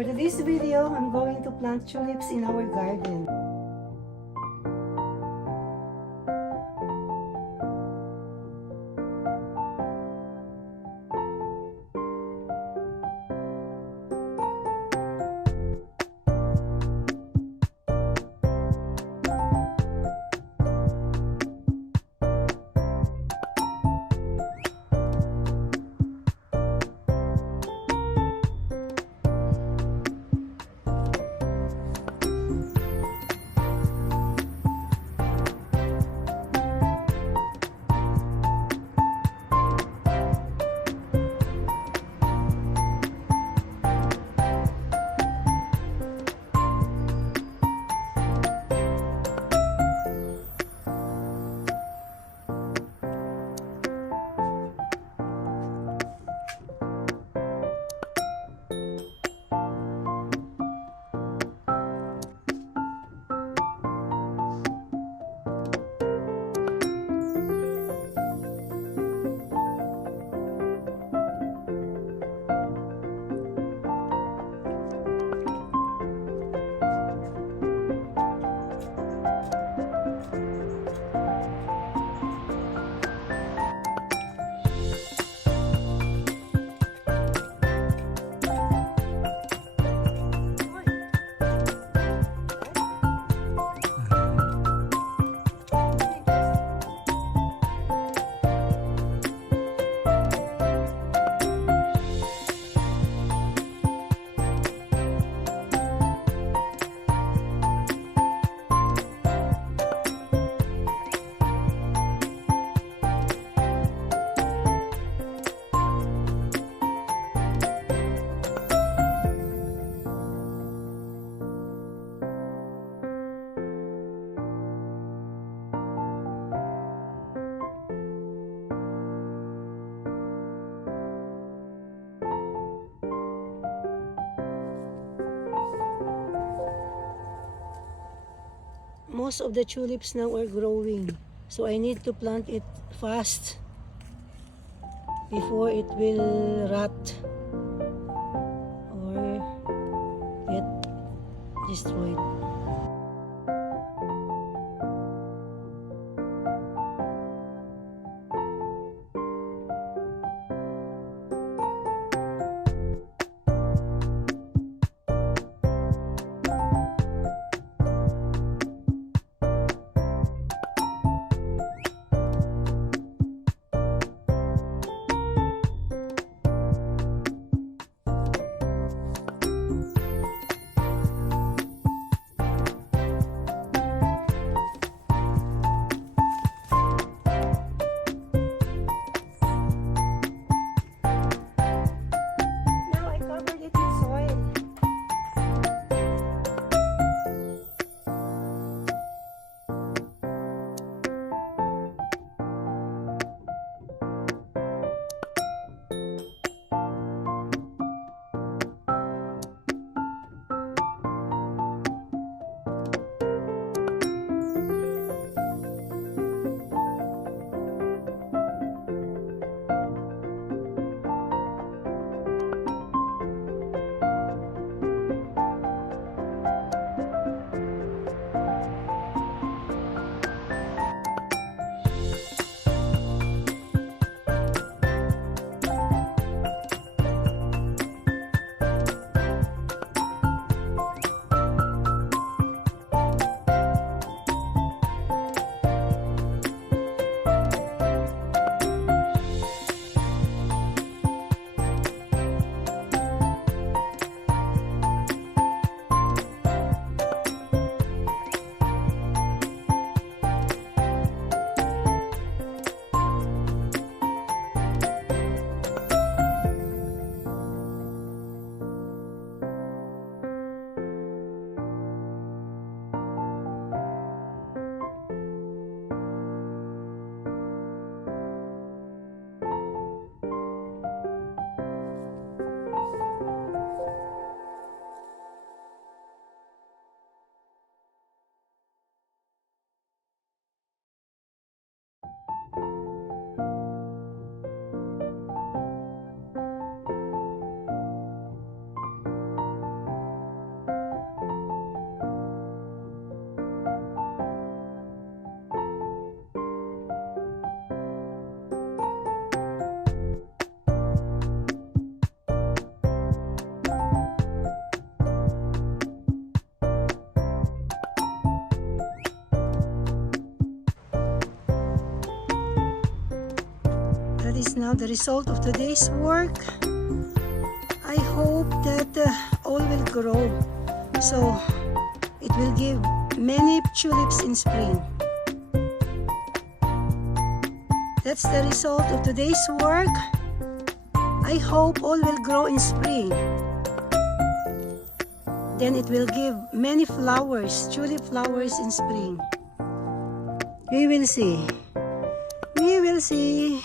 For today's video, I'm going to plant tulips in our garden. Most of the tulips now are growing, so I need to plant it fast before it will rot or get destroyed. is now the result of today's work. I hope that all will grow, so it will give many tulips in spring. That's the result of today's work. I hope all will grow in spring. Then it will give many flowers, tulip flowers in spring. We will see. We will see.